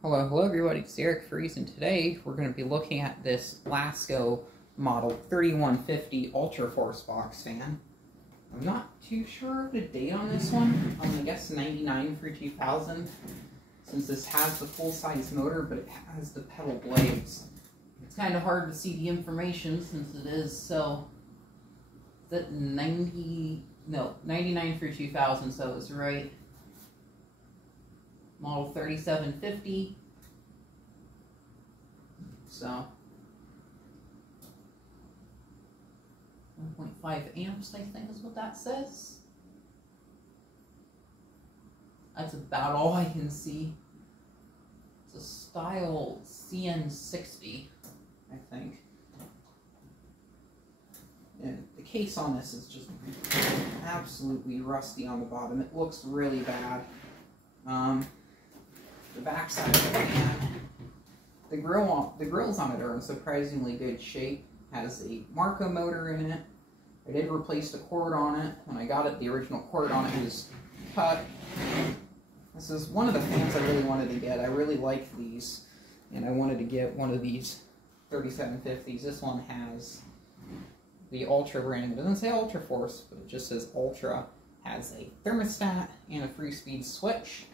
Hello everybody, it's Eric Fries, and today we're going to be looking at this Lasko model 3150 Ultra Force box fan. I'm not too sure of the date on this one. I guess 99 for 2000, since this has the full-size motor, but it has the pedal blades. It's kind of hard to see the information since it is so... Is that 99 for 2000, so it was right. Model 3750. So 1.5 amps, I think is what that says. That's about all I can see. It's a style CN60, I think. And the case on this is just absolutely rusty on the bottom. It looks really bad. The backside of the fan, the grills on it are in surprisingly good shape. Has a Marco motor in it. I did replace the cord on it. When I got it, the original cord on it was cut. This is one of the fans I really wanted to get. I really like these, and I wanted to get one of these 3750s. This one has the Ultra branding. It doesn't say Ultra Force, but it just says Ultra. Has a thermostat and a free speed switch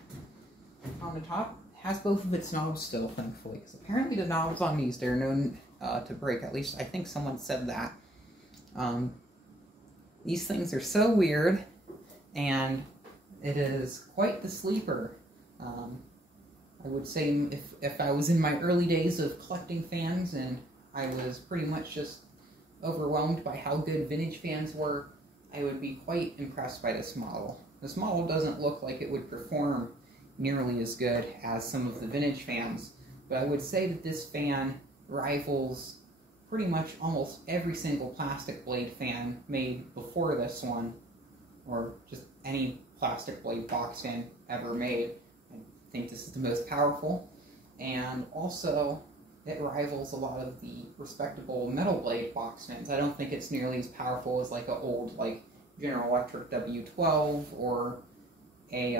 on the top. Has both of its knobs still, thankfully, because apparently the knobs on these, they're known to break. At least I think someone said that. These things are so weird, and it is quite the sleeper. I would say if I was in my early days of collecting fans and I was pretty much just overwhelmed by how good vintage fans were, I would be quite impressed by this model. This model doesn't look like it would perform nearly as good as some of the vintage fans, but I would say that this fan rivals pretty much almost every single plastic blade fan made before this one, or just any plastic blade box fan ever made. I think this is the most powerful, and also it rivals a lot of the respectable metal blade box fans. I don't think it's nearly as powerful as like an old General Electric W12 or a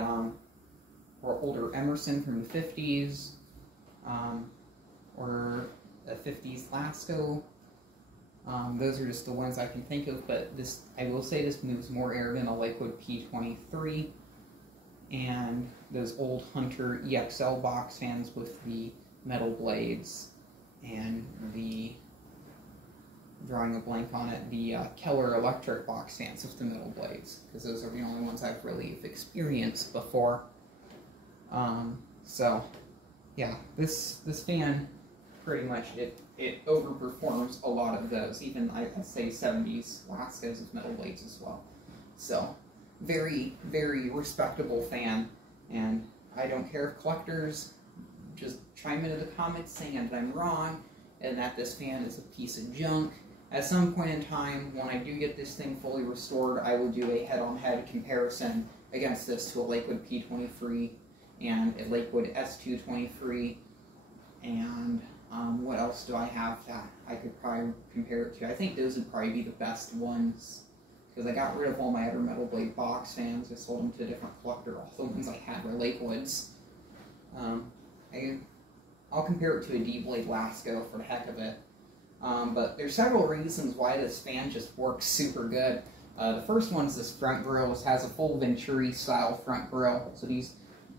or older Emerson from the 50s, or a 50s Lasko. Those are just the ones I can think of, but this, I will say, this moves more air than a Lakewood P23 and those old Hunter EXL box fans with the metal blades and the, drawing a blank on it, the Keller Electric box fans with the metal blades, because those are the only ones I've really experienced before. So, yeah, this fan, pretty much, it overperforms a lot of those, even, I'd say, 70s Laskos with metal blades as well. So, very, very respectable fan, and I don't care if collectors just chime into the comments saying that I'm wrong, and that this fan is a piece of junk. At some point in time, when I do get this thing fully restored, I will do a head-on-head comparison against this to a Lakewood P23 and a Lakewood S223, and what else do I have that I could probably compare it to? I think those would probably be the best ones, because I got rid of all my other metal blade box fans. I sold them to a different collector. All the ones I had were Lakewoods. I'll compare it to a D-blade Lasko for the heck of it. But there's several reasons why this fan just works super good. The first one is this front grille. This has a full Venturi-style front grille, so these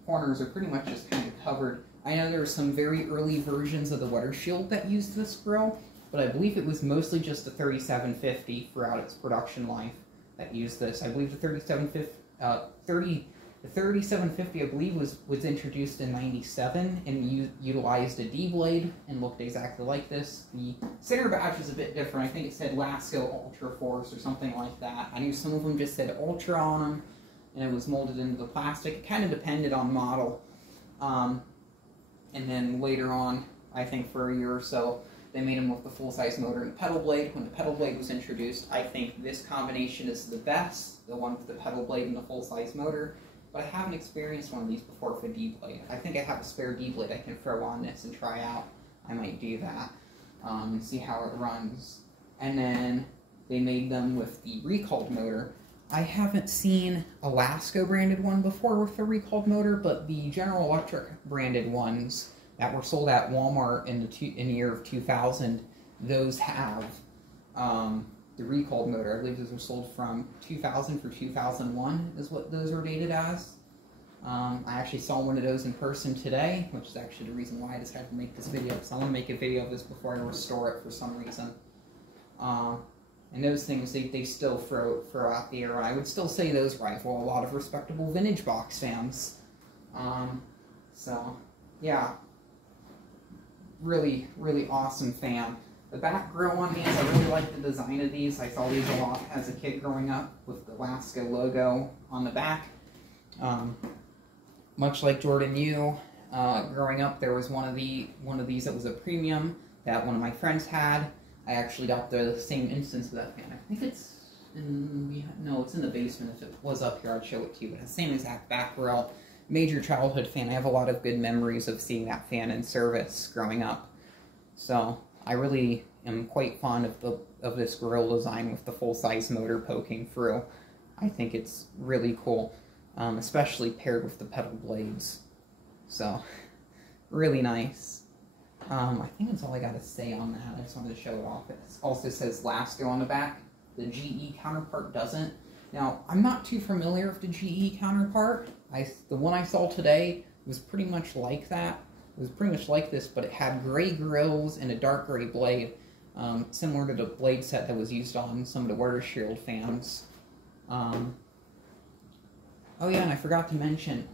corners are pretty much just kind of covered. I know there were some very early versions of the Weather Shield that used this grille, but I believe it was mostly just the 3750 throughout its production life that used this. I believe the 3750, I believe, was introduced in '97 and utilized a D-blade and looked exactly like this. The center badge is a bit different. I think it said Lasko Ultra Force or something like that. I knew some of them just said Ultra on them, and it was molded into the plastic. It kind of depended on model. And then later on, I think for a year or so, they made them with the full-size motor and pedal blade. When the pedal blade was introduced, I think this combination is the best, the one with the pedal blade and the full-size motor. But I haven't experienced one of these before for D-blade. I think I have a spare D-blade I can throw on this and try out. I might do that and see how it runs. And then they made them with the recalled motor. I haven't seen a Lasko branded one before with the recalled motor, but the General Electric branded ones that were sold at Walmart in the year of 2000, those have the recalled motor. I believe those were sold from 2000 through 2001 is what those are dated as. I actually saw one of those in person today, which is actually the reason why I decided to make this video, because I want to make a video of this before I restore it for some reason. And those things, they still throw out the air. I would still say those rival a lot of respectable vintage box fans. So, yeah. Really, really awesome fan. The back grill on these, I really like the design of these. I saw these a lot as a kid growing up with the Lasko logo on the back. Much like Jordan U, growing up there was one of these that was a premium that one of my friends had. I actually got the same instance of that fan. I think it's it's in the basement. If it was up here, I'd show it to you. But the same exact back grill. Major childhood fan. I have a lot of good memories of seeing that fan in service growing up. So I really am quite fond of this grill design with the full-size motor poking through. I think it's really cool, especially paired with the pedal blades. So really nice. I think that's all I got to say on that. I just wanted to show it off. It also says Lasko on the back. The GE counterpart doesn't. Now, I'm not too familiar with the GE counterpart. The one I saw today was pretty much like that. It was pretty much like this, but it had gray grills and a dark gray blade, similar to the blade set that was used on some of the Water Shield fans. Oh yeah, and I forgot to mention,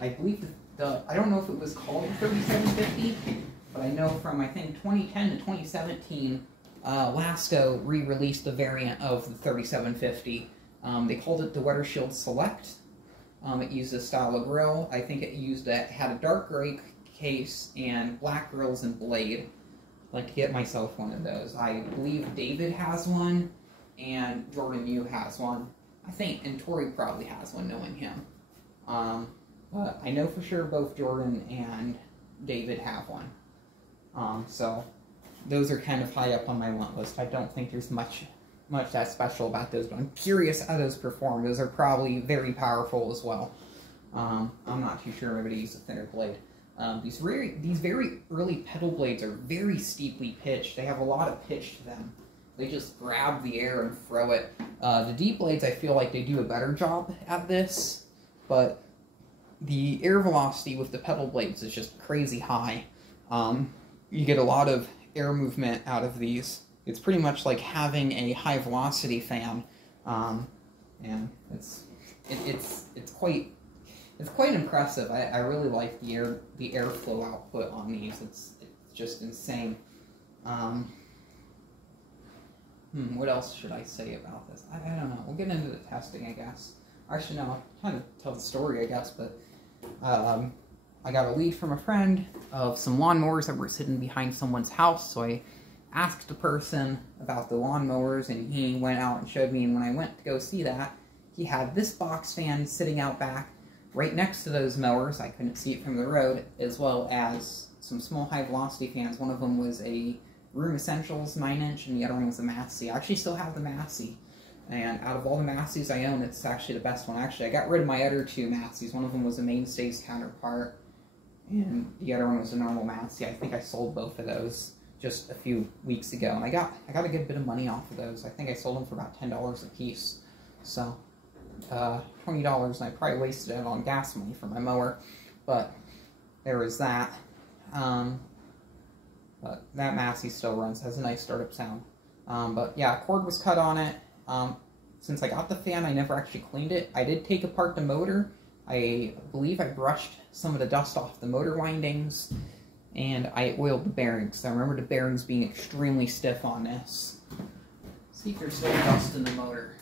I believe I don't know if it was called the 3750, but I know from, I think, 2010 to 2017, Lasko re-released the variant of the 3750. They called it the Water Shield Select. It used a style of grill. I think it had a dark gray case and black grills and blade. I'd like to get myself one of those. I believe David has one, and Jordan U has one. I think, and Tori probably has one, knowing him. But I know for sure both Jordan and David have one. So those are kind of high up on my want list. I don't think there's much that special about those, but I'm curious how those perform. Those are probably very powerful as well. I'm not too sure. Maybe to use a thinner blade. These very early pedal blades are very steeply pitched. They have a lot of pitch to them. They just grab the air and throw it. The deep blades, I feel like they do a better job at this, but the air velocity with the pedal blades is just crazy high. You get a lot of air movement out of these. It's pretty much like having a high velocity fan, and it's quite impressive. I really like the airflow output on these. It's just insane. What else should I say about this? I don't know. We'll get into the testing, I guess. Actually, no, I'll kind of tell the story, I guess, but I got a lead from a friend of some lawnmowers that were sitting behind someone's house, so I asked the person about the lawnmowers, and he went out and showed me, and when I went to go see that, he had this box fan sitting out back right next to those mowers. I couldn't see it from the road, as well as some small high-velocity fans. One of them was a Room Essentials 9-inch, and the other one was a Massey. I actually still have the Massey, and out of all the Masseys I own, it's actually the best one. Actually, I got rid of my other two Masseys. One of them was a Mainstays counterpart, and the other one was a normal Massey. I think I sold both of those just a few weeks ago, and I got a good bit of money off of those. I think I sold them for about $10 a piece, so $20, and I probably wasted it on gas money for my mower, but there was that. But that Massey still runs, has a nice startup sound. But yeah, cord was cut on it. Since I got the fan, I never actually cleaned it. I did take apart the motor. I believe I brushed some of the dust off the motor windings, and I oiled the bearings. I remember the bearings being extremely stiff on this. Let's see if there's still dust in the motor.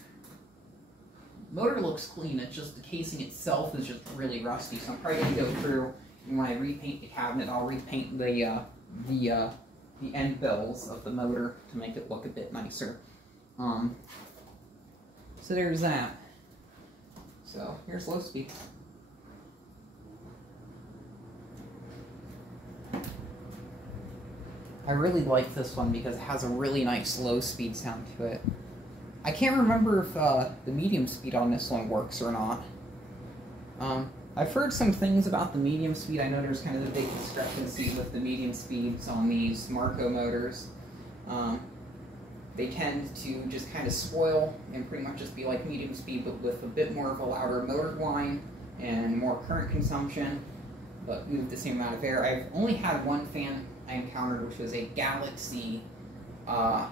The motor looks clean, it's just the casing itself is just really rusty, so I'm probably going to go through, and when I repaint the cabinet, I'll repaint the end bills of the motor to make it look a bit nicer. So there's that. So here's low speed. I really like this one because it has a really nice low speed sound to it. I can't remember if the medium speed on this one works or not. I've heard some things about the medium speed. I know there's kind of a big discrepancy with the medium speeds on these Marco motors. They tend to just kind of spoil and pretty much just be like medium speed, but with a bit more of a louder motor whine and more current consumption, but move the same amount of air. I've only had one fan I encountered, which was a Galaxy, I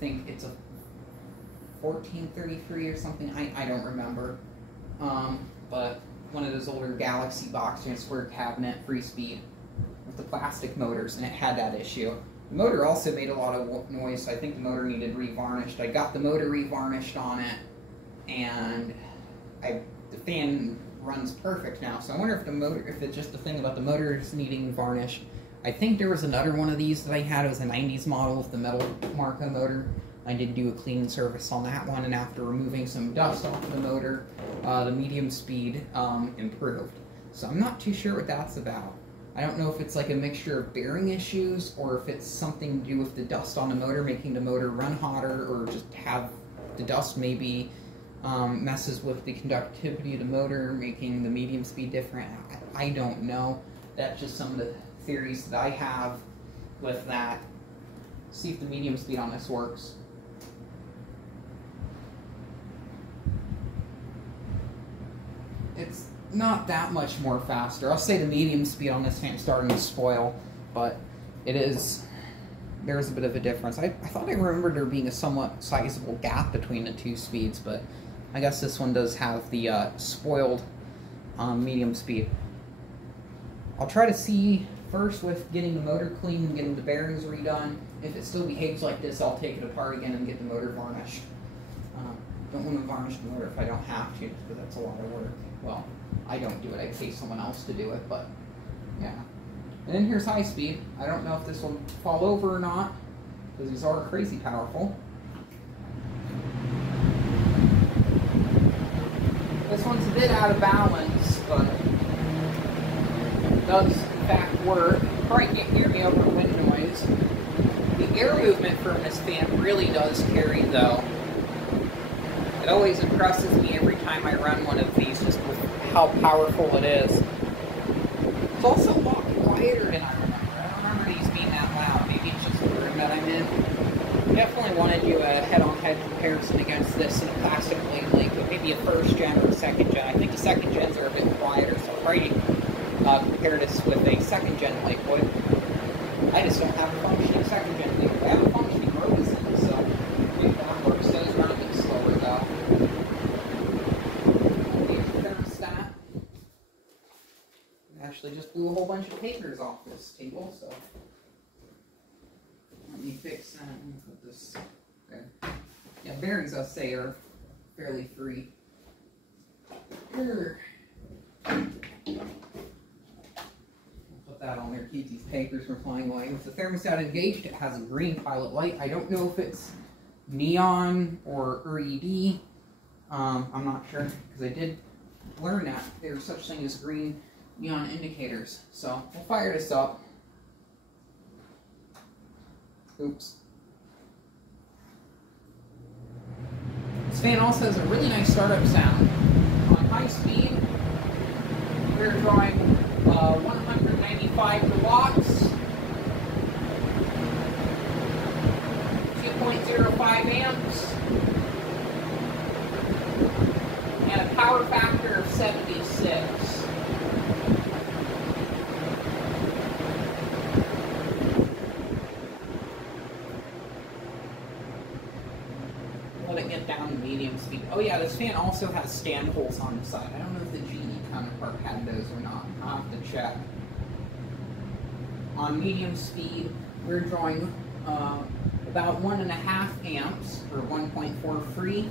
think it's a 1433 or something, I don't remember, but one of those older Galaxy box and square cabinet, free speed, with the plastic motors, and it had that issue. The motor also made a lot of noise, so I think the motor needed revarnished. I got the motor revarnished on it, and the fan runs perfect now. So I wonder if it's just the thing about the motors needing varnish. I think there was another one of these that I had. It was a 90s model with the metal Marco motor. I did do a clean service on that one, and after removing some dust off of the motor, the medium speed improved. So I'm not too sure what that's about. I don't know if it's like a mixture of bearing issues, or if it's something to do with the dust on the motor making the motor run hotter, or just have the dust maybe messes with the conductivity of the motor, making the medium speed different. I don't know. That's just some of the theories that I have with that. See if the medium speed on this works. It's not that much more faster. I'll say the medium speed on this fan is starting to spoil, but there's a bit of a difference. I thought I remembered there being a somewhat sizable gap between the two speeds, but I guess this one does have the spoiled medium speed. I'll try to see first with getting the motor clean and getting the bearings redone. If it still behaves like this, I'll take it apart again and get the motor varnished. Don't want to varnish the motor if I don't have to, because that's a lot of work. Well, I don't do it, I pay someone else to do it, but yeah. And then here's high speed. I don't know if this will fall over or not, because these are crazy powerful. This one's a bit out of balance, but it does in fact work. You probably can't hear me over the wind noise. The air movement from this fan really does carry, though. It always impresses me every time I run one of these, just with how powerful it is. It's also a lot quieter than I remember. I don't remember these being that loud. Maybe it's just the room that I'm in. Definitely want to do a head-on-head comparison against this in a plastic blade link, but maybe a first gen or a second gen. I think the second gens are a bit quieter, so I'll probably compare this with a second gen Lakewood. I just don't have a functioning second gen Lakewood. I have a functioning Rosen, so maybe that works. Those run a bit slower though. Here's the thermostat. I actually just blew a whole bunch of papers off this table, so let me fix that and put this. Okay. Yeah, bearings I'll say are fairly free. Here. Put that on there, keep these papers from flying away. With the thermostat engaged, it has a green pilot light. I don't know if it's neon or LED. I'm not sure, because I did learn that there's such thing as green neon indicators. So we'll fire this up. Oops. This fan also has a really nice startup sound. On high speed, we're drawing 195 watts, 2.05 amps, and a power factor of 76. Let it get down to medium speed. Oh yeah, this fan also has stand holes on the side. I don't know if the GE counterpart had those or not. I'll have to check. On medium speed, we're drawing about 1.5 amps, or 1.43,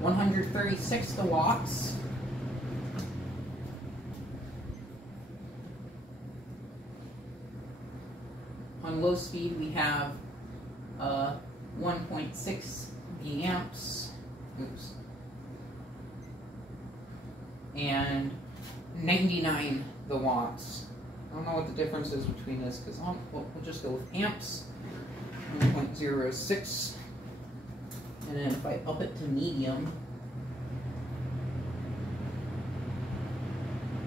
136 watts. On low speed, we have 1.6 amps. Oops. And 99 watts. I don't know what the difference is between this, because we'll just go with amps. 1.06. And then if I up it to medium,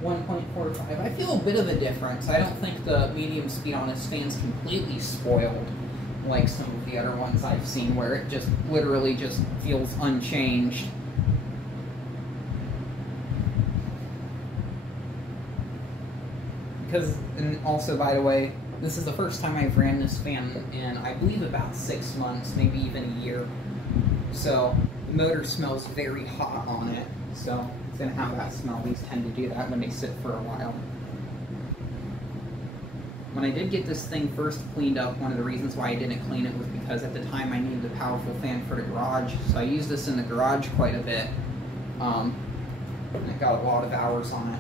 1.45. I feel a bit of a difference. I don't think the medium speed on this fan's completely spoiled like some of the other ones I've seen where it just literally just feels unchanged. Because, and also by the way, this is the first time I've ran this fan in, I believe, about 6 months, maybe even a year. So the motor smells very hot on it, so it's going to have that smell. These tend to do that when they sit for a while. When I did get this thing first cleaned up, one of the reasons why I didn't clean it was because at the time I needed a powerful fan for the garage, so I used this in the garage quite a bit. And it got a lot of hours on it.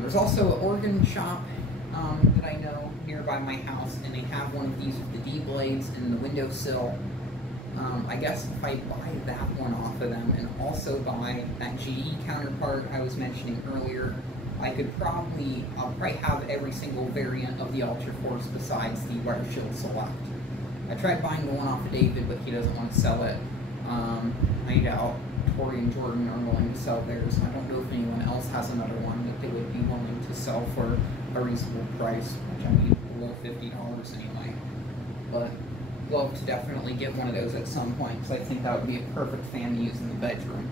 There's also an organ shop that I know nearby my house, and they have one of these with the D-blades in the windowsill. I guess if I buy that one off of them and also buy that GE counterpart I was mentioning earlier, I'll probably have every single variant of the Ultra Force besides the Wire Shield Select. I tried buying the one off of David, but he doesn't want to sell it. I doubt Tori and Jordan are willing to sell theirs. I don't know if anyone else has another one that they would be willing to sell for a reasonable price, which I mean below $50 anyway. But I'd love to definitely get one of those at some point, because I think that would be a perfect fan to use in the bedroom.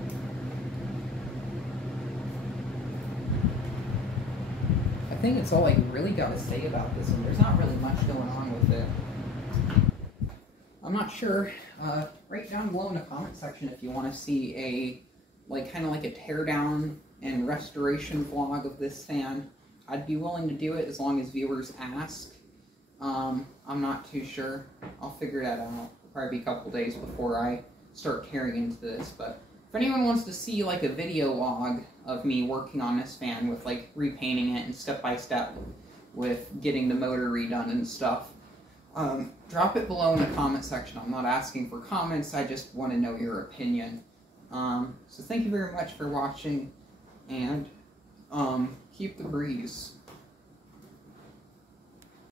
I think it's all I really got to say about this one. There's not really much going on with it. I'm not sure. Write down below in the comment section if you want to see a, kind of like a teardown and restoration vlog of this fan. I'd be willing to do it as long as viewers ask. I'm not too sure. I'll figure that out. It'll probably be a couple days before I start tearing into this, but if anyone wants to see like a video log of me working on this fan with like repainting it and step by step with getting the motor redone and stuff, drop it below in the comment section. I'm not asking for comments, I just want to know your opinion. So thank you very much for watching, and keep the breeze.